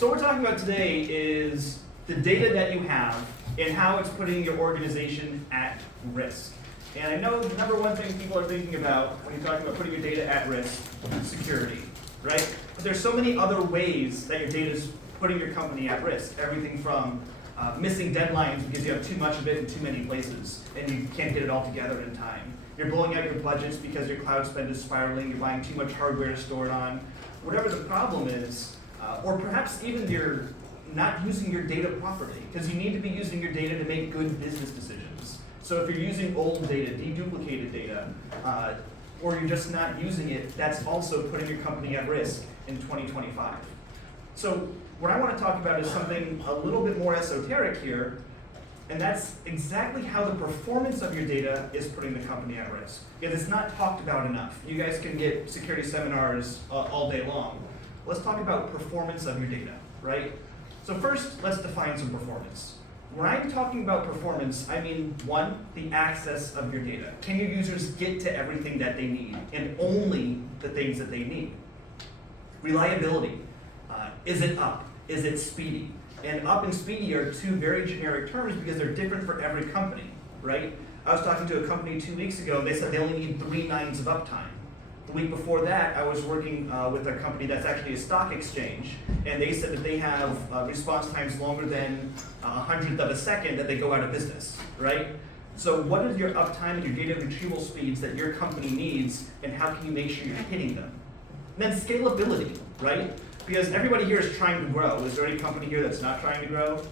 So what we're talking about today is the data that you have and how it's putting your organization at risk. And I know the number one thing people are thinking about when you're talking about putting your data at risk is security, right? But there's so many other ways that your data is putting your company at risk. Everything from missing deadlines because you have too much of it in too many places and you can't get it all together in time. You're blowing out your budgets because your cloud spend is spiraling, you're buying too much hardware to store it on. Whatever the problem is, or perhaps even you're not using your data properly, because you need to be using your data to make good business decisions. So if you're using old data, deduplicated data, or you're just not using it, that's also putting your company at risk in 2025. So what I want to talk about is something a little bit more esoteric here, and that's exactly how the performance of your data is putting the company at risk. Because it's not talked about enough. You guys can get security seminars all day long. Let's talk about performance of your data, right? So first, let's define some performance. When I'm talking about performance, I mean, one, the access of your data. Can your users get to everything that they need, and only the things that they need? Reliability. Is it up? Is it speedy? And up and speedy are two very generic terms because they're different for every company, right? I was talking to a company 2 weeks ago, and they said they only need 3 nines of uptime. The week before that, I was working with a company that's actually a stock exchange, and they said that they have response times longer than 100th of a second that they go out of business, right? So what is your uptime and your data retrieval speeds that your company needs, and how can you make sure you're hitting them? And then scalability, right? Because everybody here is trying to grow. Is there any company here that's not trying to grow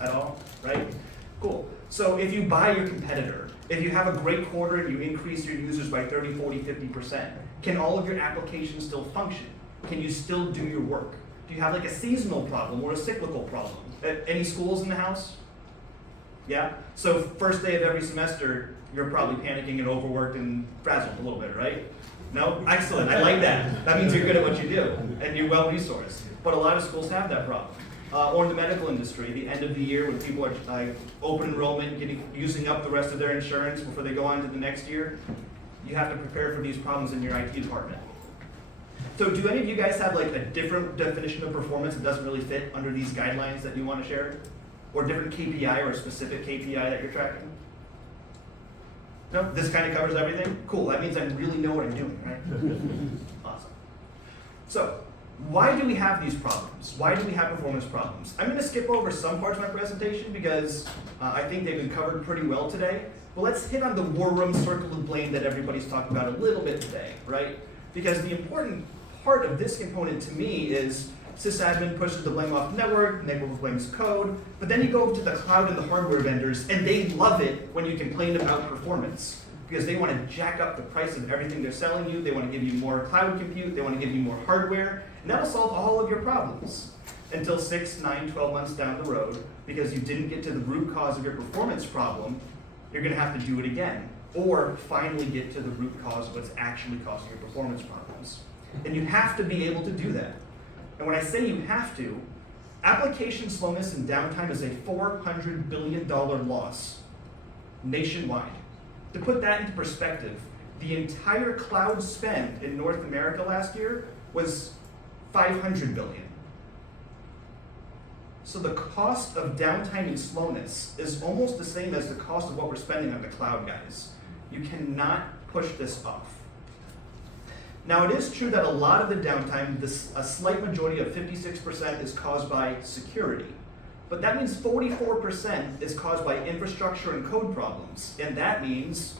at all, right? Cool. So if you buy your competitor, if you have a great quarter and you increase your users by 30, 40, 50%, can all of your applications still function? Can you still do your work? Do you have like a seasonal problem or a cyclical problem? Any schools in the house? Yeah? So first day of every semester, you're probably panicking and overworked and frazzled a little bit, right? No? Excellent, I like that. That means you're good at what you do and you're well-resourced. But a lot of schools have that problem. Or in the medical industry, the end of the year when people are open enrollment, using up the rest of their insurance before they go on to the next year, you have to prepare for these problems in your IT department. So do any of you guys have like a different definition of performance that doesn't really fit under these guidelines that you want to share? Or different KPI or a specific KPI that you're tracking? No? This kind of covers everything? Cool, that means I really know what I'm doing, right? Awesome. So, why do we have these problems? Why do we have performance problems? I'm going to skip over some parts of my presentation because I think they've been covered pretty well today. But let's hit on the war room circle of blame that everybody's talking about a little bit today, right? Because the important part of this component to me is sysadmin pushes the blame off the network blames code, but then you go to the cloud and the hardware vendors, and they love it when you complain about performance because they want to jack up the price of everything they're selling you, they want to give you more cloud compute, they want to give you more hardware, and that'll solve all of your problems until 6, 9, 12 months down the road, because you didn't get to the root cause of your performance problem, you're going to have to do it again, or finally get to the root cause of what's actually causing your performance problems. And you have to be able to do that. And when I say you have to, application slowness and downtime is a $400 billion loss nationwide. To put that into perspective, the entire cloud spend in North America last year was $500 billion. So the cost of downtime and slowness is almost the same as the cost of what we're spending on the cloud, guys. You cannot push this off. Now it is true that a lot of the downtime, a slight majority of 56% is caused by security. But that means 44% is caused by infrastructure and code problems. And that means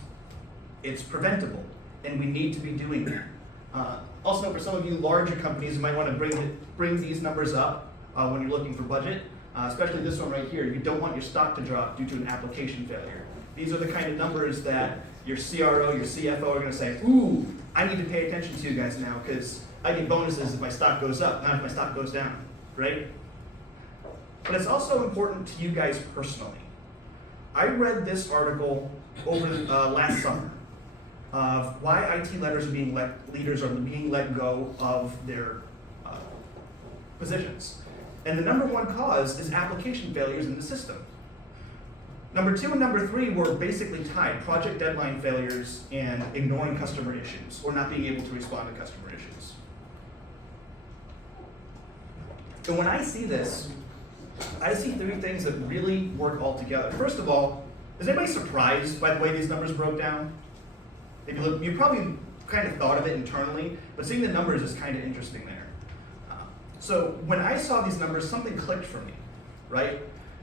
it's preventable. And we need to be doing that. Also, for some of you larger companies, you might want to bring these numbers up when you're looking for budget. Especially this one right here. You don't want your stock to drop due to an application failure. These are the kind of numbers that your CRO, your CFO are going to say, ooh, I need to pay attention to you guys now because I get bonuses if my stock goes up, not if my stock goes down, right? But it's also important to you guys personally. I read this article over last summer of why IT leaders are being let go of their positions. And the number one cause is application failures in the system. Number 2 and number 3 were basically tied, project deadline failures and ignoring customer issues or not being able to respond to customer issues. And when I see this, I see three things that really work all together. First of all, is anybody surprised by the way these numbers broke down? If you look, you probably kind of thought of it internally, but seeing the numbers is kind of interesting there. So when I saw these numbers, something clicked for me, right?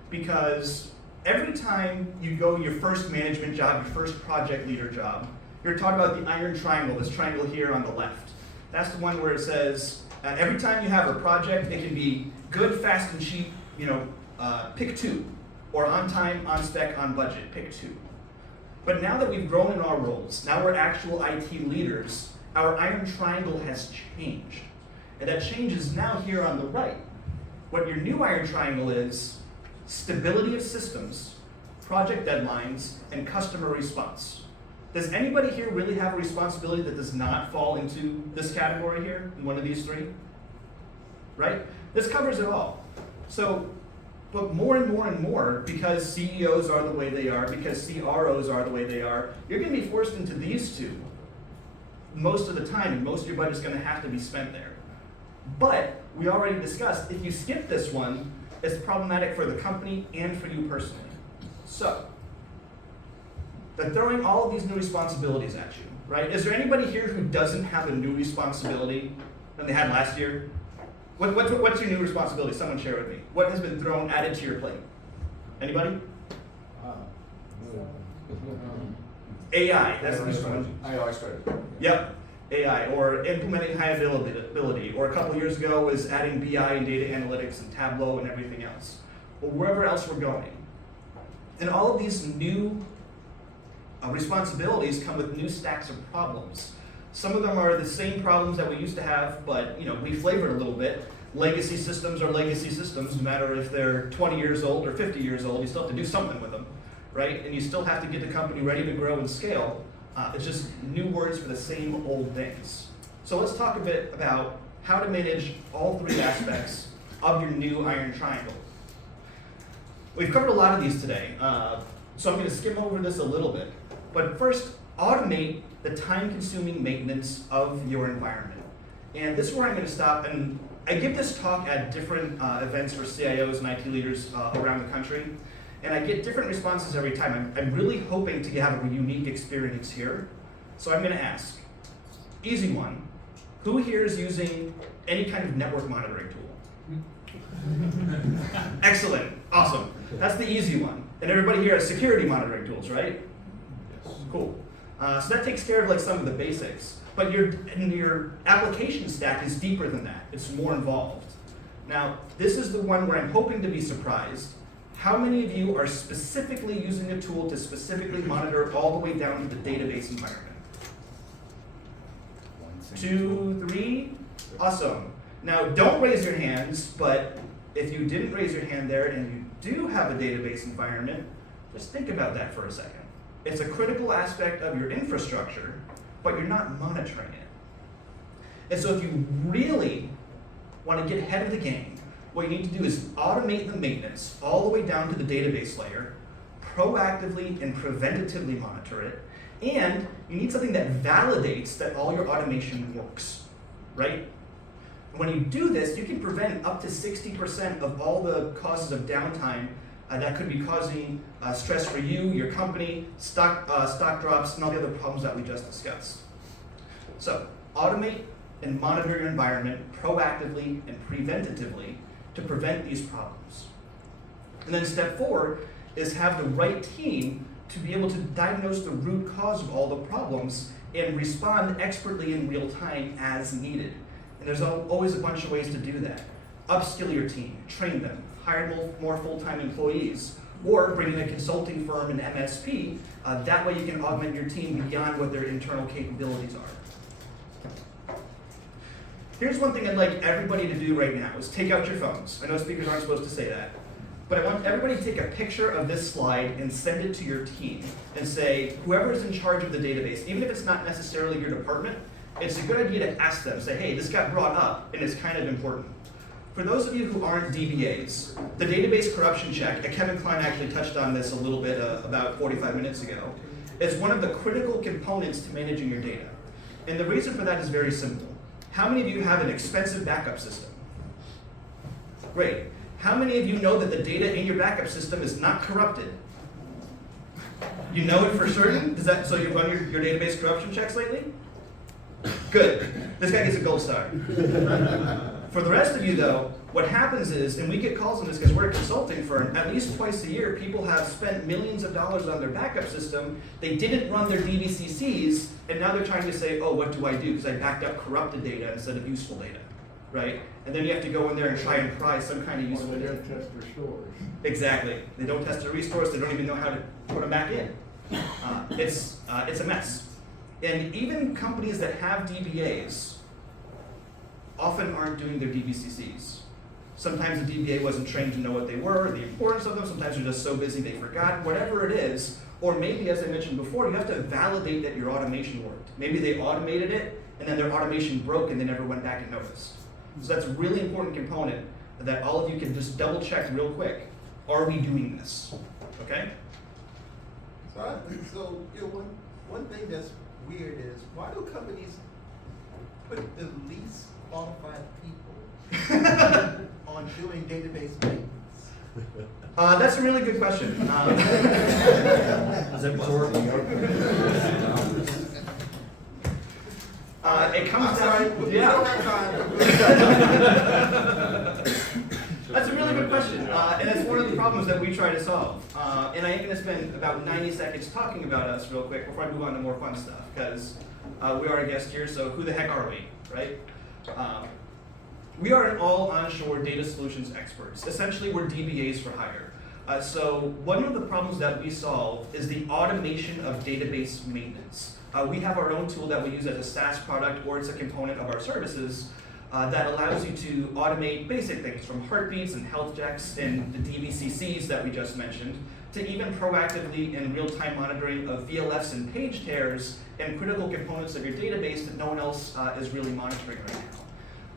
Because every time you go your first management job, your first project leader job, you're talking about the iron triangle, this triangle here on the left. That's the one where it says, every time you have a project, it can be good, fast, and cheap, pick two. Or on time, on spec, on budget, pick two. But now that we've grown in our roles, now we're actual IT leaders, our iron triangle has changed. And that change is now here on the right. What your new iron triangle is stability of systems, project deadlines, and customer response. Does anybody here really have a responsibility that does not fall into this category here, in one of these three? Right? This covers it all. So, but more and more and more, because CEOs are the way they are, because CROs are the way they are, you're going to be forced into these two most of the time, and most of your budget's going to have to be spent there. But we already discussed, if you skip this one, it's problematic for the company and for you personally. So, they're throwing all of these new responsibilities at you, right? Is there anybody here who doesn't have a new responsibility than they had last year? What's your new responsibility? Someone share with me. What has been added to your plate? Anybody? AI, that's the new one. AI strategy. Yep, AI, or implementing high availability, or a couple years ago was adding BI and data analytics and Tableau and everything else, or wherever else we're going. And all of these new responsibilities come with new stacks of problems. Some of them are the same problems that we used to have, but we flavor it a little bit. Legacy systems are legacy systems, no matter if they're 20 years old or 50 years old, you still have to do something with them, right? And you still have to get the company ready to grow and scale. It's just new words for the same old things. So let's talk a bit about how to manage all three aspects of your new iron triangle. We've covered a lot of these today, so I'm going to skim over this a little bit. But first, automate the time-consuming maintenance of your environment. And this is where I'm going to stop. And I give this talk at different events for CIOs and IT leaders around the country. And I get different responses every time. I'm really hoping to have a unique experience here. So I'm going to ask, easy one, who here is using any kind of network monitoring tool? Excellent, awesome. That's the easy one. And everybody here has security monitoring tools, right? Yes. Cool. So that takes care of like some of the basics. But your application stack is deeper than that. It's more involved. Now, this is the one where I'm hoping to be surprised. How many of you are specifically using a tool to specifically monitor all the way down to the database environment? 2, 3, awesome. Now, don't raise your hands, but if you didn't raise your hand there and you do have a database environment, just think about that for a second. It's a critical aspect of your infrastructure, but you're not monitoring it. And so if you really want to get ahead of the game, what you need to do is automate the maintenance all the way down to the database layer, proactively and preventatively monitor it, and you need something that validates that all your automation works, right? When you do this, you can prevent up to 60% of all the causes of downtime that could be causing stress for you, your company, stock drops, and all the other problems that we just discussed. So, automate and monitor your environment proactively and preventatively to prevent these problems. And then step 4 is have the right team to be able to diagnose the root cause of all the problems and respond expertly in real time as needed. And there's always a bunch of ways to do that. Upskill your team, train them, hire more full-time employees, or bring in a consulting firm, an MSP. That way you can augment your team beyond what their internal capabilities are. Here's one thing I'd like everybody to do right now is take out your phones. I know speakers aren't supposed to say that. But I want everybody to take a picture of this slide and send it to your team and say, whoever is in charge of the database, even if it's not necessarily your department, it's a good idea to ask them, say, hey, this got brought up and it's kind of important. For those of you who aren't DBAs, the database corruption check, Kevin Klein actually touched on this a little bit about 45 minutes ago, is one of the critical components to managing your data. And the reason for that is very simple. How many of you have an expensive backup system? Great. How many of you know that the data in your backup system is not corrupted? You know it for certain? So you've run your database corruption checks lately? Good. This guy gets a gold star. For the rest of you though, what happens is, and we get calls on this because we're a consulting firm, at least twice a year, people have spent millions of dollars on their backup system, they didn't run their DVCCs, and now they're trying to say, oh, what do I do? Because I backed up corrupted data instead of useful data, right? And then you have to go in there and try and pry some kind of useful data. They don't test restores. Exactly. They don't test the restores, they don't even know how to put them back in. It's a mess. And even companies that have DBAs often aren't doing their DVCCs. Sometimes the DBA wasn't trained to know what they were, the importance of them, sometimes they're just so busy they forgot, whatever it is. Or maybe, as I mentioned before, you have to validate that your automation worked. Maybe they automated it, and then their automation broke and they never went back and noticed. So that's a really important component that all of you can just double check real quick. Are we doing this? Okay? So one thing that's weird is, why do companies put the least qualified people on doing database maintenance? That's a really good question. Is it rhetorical? It comes down. We Yeah. don't have time. That's a really good question, and it's one of the problems that we try to solve. And I am going to spend about 90 seconds talking about us real quick before I move on to more fun stuff, because we are a guest here, so who the heck are we, right? We are an all onshore data solutions experts. Essentially, we're DBAs for hire. So one of the problems that we solve is the automation of database maintenance. We have our own tool that we use as a SaaS product, or it's a component of our services, that allows you to automate basic things from heartbeats and health checks and the DVCCs that we just mentioned, to even proactively and real-time monitoring of VLFs and page tears and critical components of your database that no one else is really monitoring right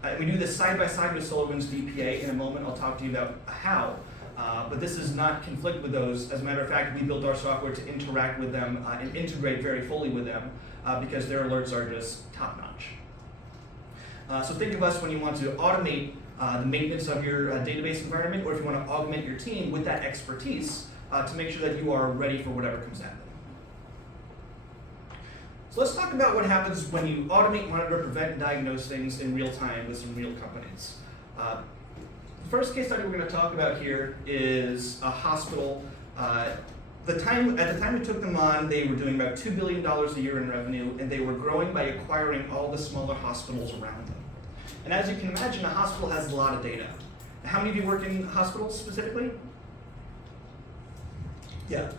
now. We do this side by side with Solarwinds DPA. In a moment, I'll talk to you about how, but this does not conflict with those. As a matter of fact, we built our software to interact with them and integrate very fully with them because their alerts are just top-notch. So think of us when you want to automate the maintenance of your database environment, or if you want to augment your team with that expertise to make sure that you are ready for whatever comes at them. So let's talk about what happens when you automate, monitor, prevent, and diagnose things in real time with some real companies. The first case study we're going to talk about here is a hospital. At the time we took them on, they were doing about $2 billion a year in revenue, and they were growing by acquiring all the smaller hospitals around them. And as you can imagine, a hospital has a lot of data. How many of you work in hospitals specifically? Yeah.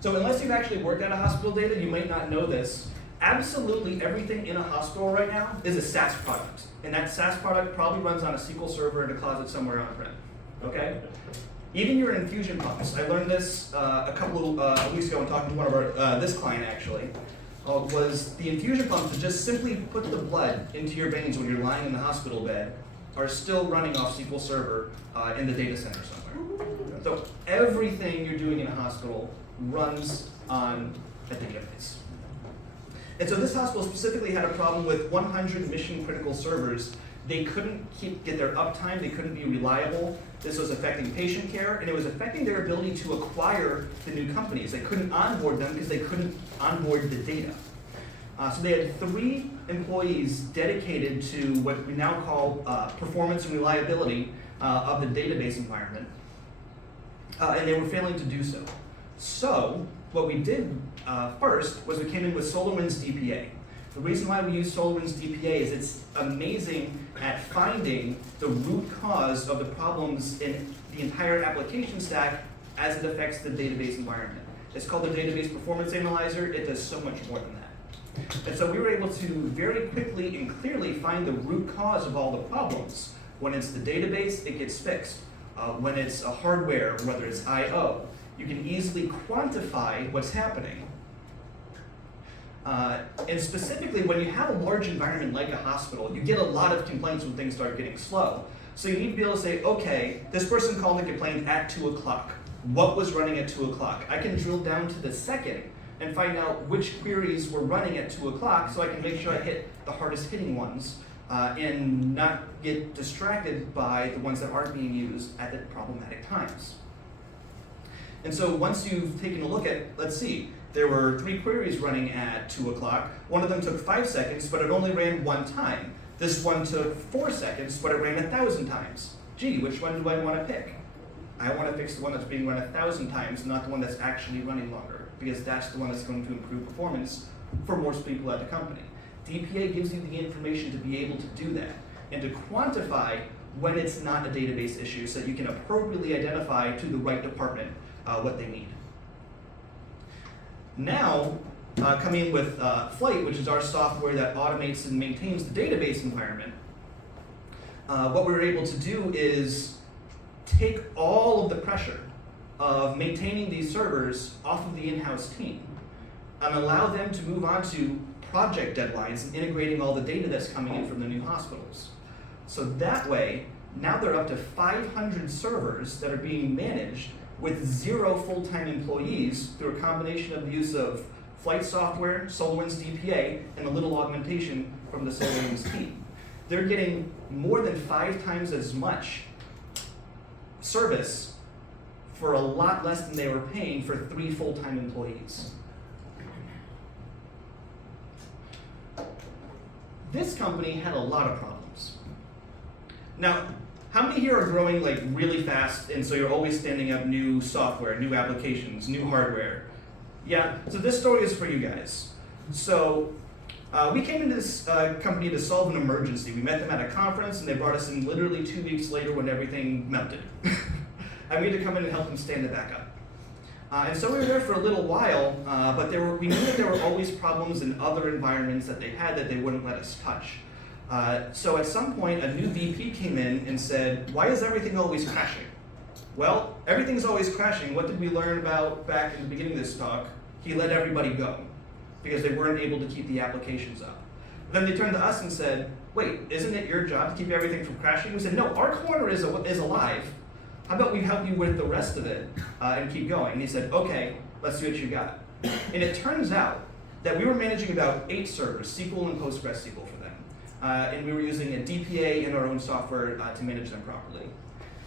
So unless you've actually worked at a hospital data, you might not know this. Absolutely everything in a hospital right now is a SaaS product. And that SaaS product probably runs on a SQL server in a closet somewhere on-prem, okay? Even your infusion pumps. I learned this a couple of weeks ago when talking to one of our, this client actually, was the infusion pumps to just simply put the blood into your veins when you're lying in the hospital bed are still running off SQL Server in the data center somewhere. So everything you're doing in a hospital runs on a database. And so this hospital specifically had a problem with 100 mission critical servers. They couldn't get their uptime, they couldn't be reliable. This was affecting patient care, and it was affecting their ability to acquire the new companies. They couldn't onboard them because they couldn't onboard the data. So they had 3 employees dedicated to what we now call performance and reliability of the database environment, and they were failing to do so. So what we did first was we came in with Solarwinds DPA. The reason why we use Solarwinds DPA is it's amazing at finding the root cause of the problems in the entire application stack as it affects the database environment. It's called the Database Performance Analyzer. It does so much more than that. And so we were able to very quickly and clearly find the root cause of all the problems. When it's the database, it gets fixed. When it's a hardware, whether it's I/O, you can easily quantify what's happening. And specifically, when you have a large environment like a hospital, you get a lot of complaints when things start getting slow. So you need to be able to say, okay, this person called and complained at 2 o'clock. What was running at 2 o'clock? I can drill down to the second and find out which queries were running at 2 o'clock so I can make sure I hit the hardest hitting ones and not get distracted by the ones that aren't being used at the problematic times. And so once you've taken a look at, let's see, there were 3 queries running at 2 o'clock. One of them took 5 seconds, but it only ran 1 time. This one took 4 seconds, but it ran 1,000 times. Gee, which one do I want to pick? I want to fix the one that's being run 1,000 times, not the one that's actually running longer, because that's the one that's going to improve performance for most people at the company. DPA gives you the information to be able to do that and to quantify when it's not a database issue so that you can appropriately identify to the right department what they need. Now, coming in with Flight, which is our software that automates and maintains the database environment, what we were able to do is take all of the pressure of maintaining these servers off of the in-house team and allow them to move on to project deadlines and integrating all the data that's coming in from the new hospitals. So that way, now they're up to 500 servers that are being managed with 0 full-time employees through a combination of the use of Flight software, Solarwinds DPA, and a little augmentation from the Solarwinds team. They're getting more than 5 times as much service for a lot less than they were paying for 3 full-time employees. This company had a lot of problems. Now, how many here are growing like really fast, and so you're always standing up new software, new applications, new hardware? Yeah, so this story is for you guys. So we came into this company to solve an emergency. We met them at a conference, and they brought us in literally 2 weeks later when everything melted. And we had to come in and help them stand it back up. And so we were there for a little while, but we knew that there were always problems in other environments that they had that they wouldn't let us touch. So at some point, a new VP came in and said, "Why is everything always crashing?" Well, everything's always crashing. What did we learn about back in the beginning of this talk? He let everybody go because they weren't able to keep the applications up. Then they turned to us and said, "Wait, isn't it your job to keep everything from crashing?" We said, "No, our corner is alive. How about we help you with the rest of it and keep going?" And he said, "Okay, let's see what you got." And it turns out that we were managing about 8 servers, SQL and PostgreSQL for them. And we were using a DPA and our own software to manage them properly.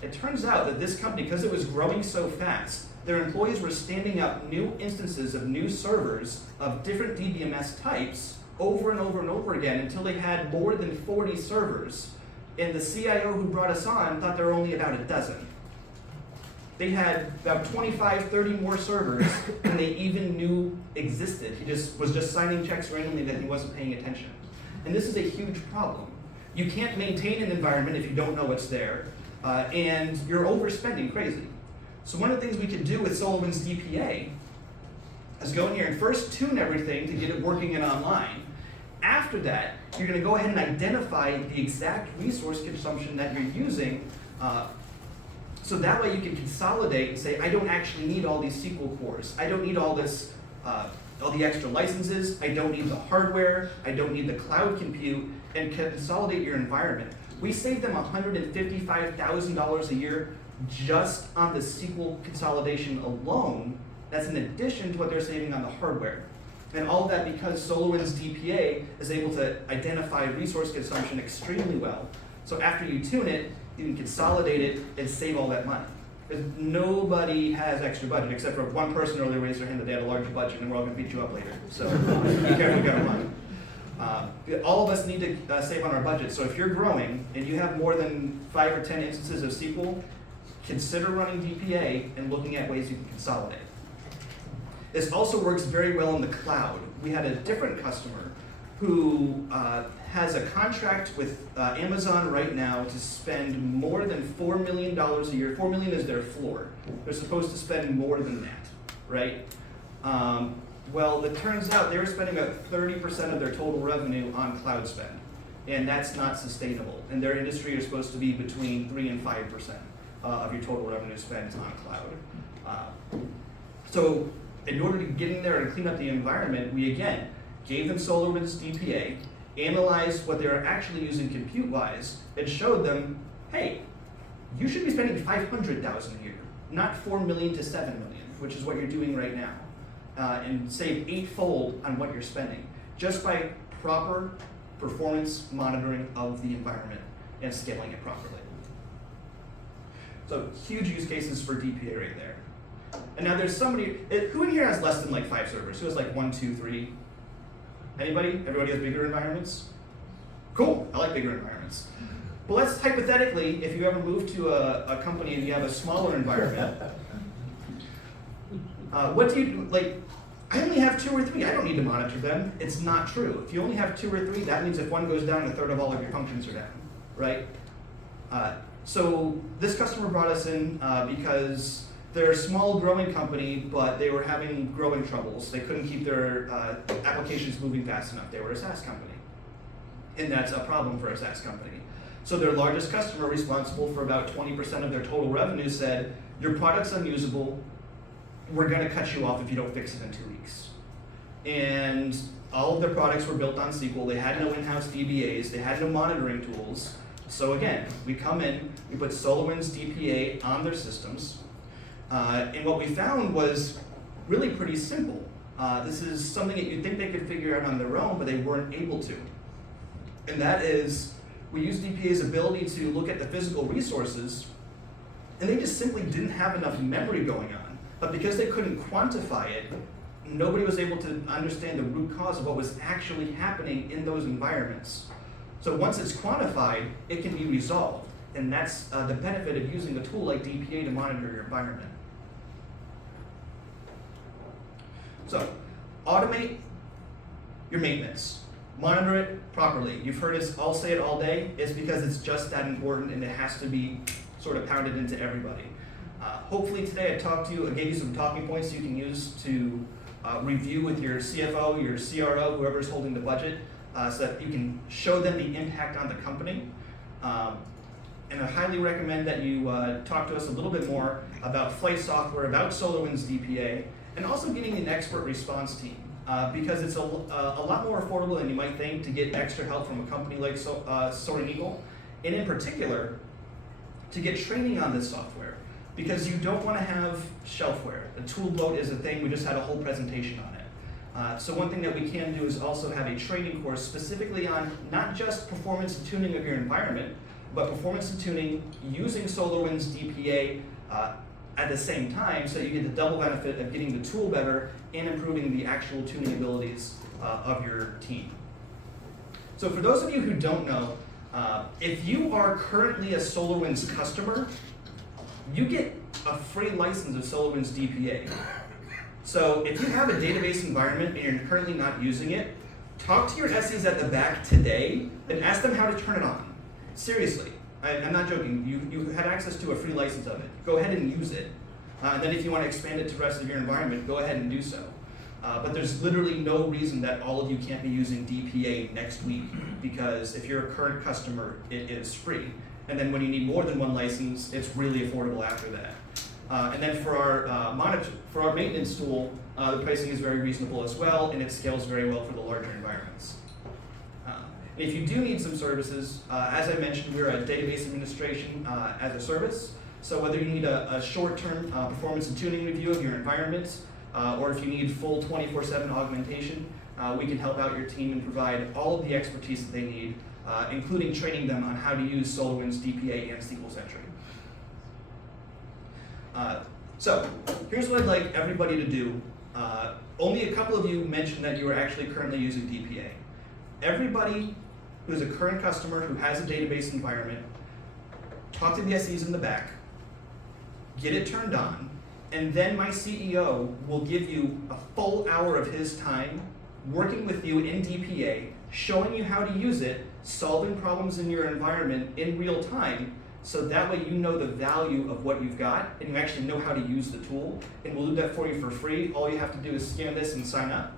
It turns out that this company, because it was growing so fast, their employees were standing up new instances of new servers of different DBMS types over and over and over again until they had more than 40 servers. And the CIO who brought us on thought there were only about a dozen. They had about 25, 30 more servers than they even knew existed. He was just signing checks randomly that he wasn't paying attention. And this is a huge problem. You can't maintain an environment if you don't know what's there, and you're overspending crazy. So one of the things we can do with Solarwinds DPA is go in here and first tune everything to get it working and online. After that, you're going to go ahead and identify the exact resource consumption that you're using, so that way you can consolidate and say, I don't actually need all these SQL cores. I don't need all this, all the extra licenses. I don't need the hardware. I don't need the cloud compute, and consolidate your environment. We saved them $155,000 a year just on the SQL consolidation alone. That's in addition to what they're saving on the hardware. And all of that because SolarWinds DPA is able to identify resource consumption extremely well. So after you tune it, you can consolidate it and save all that money. Because nobody has extra budget, except for one person earlier raised their hand that they had a larger budget, and we're all going to beat you up later. So be careful, you got to run. All of us need to save on our budget. So if you're growing and you have more than 5 or 10 instances of SQL, consider running DPA and looking at ways you can consolidate. This also works very well in the cloud. We had a different customer who has a contract with Amazon right now to spend more than $4 million a year. $4 million is their floor. They're supposed to spend more than that, right? Well, it turns out they were spending about 30% of their total revenue on cloud spend, and that's not sustainable. In their industry, you're supposed to be between 3 and 5% of your total revenue spent on cloud. So in order to get in there and clean up the environment, we again gave them SolarWinds DPA, analyzed what they were actually using compute-wise, and showed them, hey, you should be spending $500,000 a year, not $4 million to $7 million, which is what you're doing right now, and save 8-fold on what you're spending just by proper performance monitoring of the environment and scaling it properly. So huge use cases for DPA right there. And now there's somebody, who in here has less than like 5 servers? Who has like 1, 2, 3? Anybody? Everybody has bigger environments? Cool, I like bigger environments. But let's hypothetically, if you ever move to a company and you have a smaller environment, what do you do? Like, I only have 2 or 3, I don't need to monitor them. It's not true. If you only have 2 or 3, that means if one goes down, a third of all of your functions are down, right? So this customer brought us in because they're a small growing company, but they were having growing troubles. They couldn't keep their applications moving fast enough. They were a SaaS company. And that's a problem for a SaaS company. So their largest customer, responsible for about 20% of their total revenue, said, your product's unusable, we're gonna cut you off if you don't fix it in 2 weeks. And all of their products were built on SQL. They had no in-house DBAs, they had no monitoring tools. So again, we come in, we put Solarwinds DPA on their systems, and what we found was really pretty simple. This is something that you'd think they could figure out on their own, but they weren't able to. And that is, we use DPA's ability to look at the physical resources, and they just simply didn't have enough memory going on. But because they couldn't quantify it, nobody was able to understand the root cause of what was actually happening in those environments. So once it's quantified, it can be resolved. And that's the benefit of using a tool like DPA to monitor your environment. So, automate your maintenance. Monitor it properly. You've heard us all say it all day. It's because it's just that important and it has to be sort of pounded into everybody. Hopefully today I gave you some talking points you can use to review with your CFO, your CRO, whoever's holding the budget, so that you can show them the impact on the company. And I highly recommend that you talk to us a little bit more about flight software, about SolarWinds DPA, and also getting an expert response team. Because it's a lot more affordable than you might think to get extra help from a company like Soaring Eagle, and in particular, to get training on this software. Because you don't want to have shelfware. The tool bloat is a thing, we just had a whole presentation on it. So one thing that we can do is also have a training course specifically on not just performance and tuning of your environment, but performance and tuning using SolarWinds DPA at the same time, so you get the double benefit of getting the tool better and improving the actual tuning abilities of your team. So for those of you who don't know, if you are currently a SolarWinds customer, you get a free license of SolarWinds DPA. So if you have a database environment and you're currently not using it, talk to your SEs at the back today and ask them how to turn it on. Seriously, I'm not joking. You had access to a free license of it. Go ahead and use it. And then if you want to expand it to the rest of your environment, go ahead and do so. But there's literally no reason that all of you can't be using DPA next week, because if you're a current customer, it is free. And then when you need more than one license, it's really affordable after that. And then for our maintenance tool, the pricing is very reasonable as well, and it scales very well for the larger environments. And if you do need some services, as I mentioned, we're a database administration as a service. So whether you need a short-term performance and tuning review of your environment, or if you need full 24/7 augmentation, we can help out your team and provide all of the expertise that they need, including training them on how to use SolarWinds DPA and SQL Sentry. So here's what I'd like everybody to do. Only a couple of you mentioned that you are actually currently using DPA. Everybody who's a current customer who has a database environment, talk to the SEs in the back, get it turned on, and then my CEO will give you a full hour of his time working with you in DPA, showing you how to use it, solving problems in your environment in real time, so that way you know the value of what you've got and you actually know how to use the tool, and we'll do that for you for free. All you have to do is scan this and sign up.